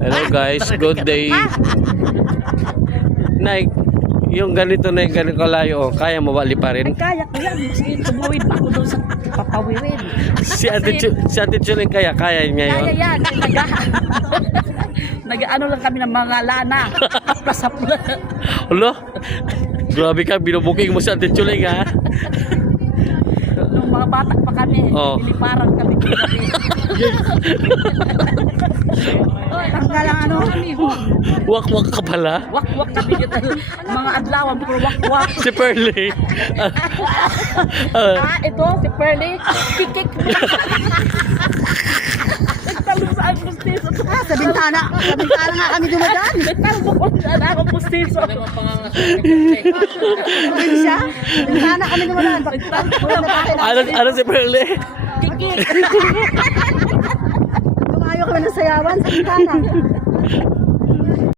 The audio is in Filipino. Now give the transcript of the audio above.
Hello guys, good day. Nay, yung ganito na yung ganito kalayo, kaya mo ba liparin? Kaya ko yan. Tumuwid pa ako doon sa papawirin. Si Ate Chuling kaya niya yun. Kaya yan. Nag-ano lang kami ng mga lana. Haplas-haplas. Ulo, grabe ka, binubuking mo si Ate Chuling ha. Nung mga bata pa kami, Oh. niliparang kami. Tanggal ang ano. Wak-wak ka pala. Wak-wak kami. Mga adlawan, puro wak-wak. Si Pearly. Ito, si Pearly. Kikik. Nagtalong sa pustiso. Sa bintana. Sa bintana nga kami dumadaan. Nagtalong sa akong pustiso. Siya? Bintana kami dumadaan. Ano si Pearly? Kikik. Tumayo kami ng sayawan sa bintana.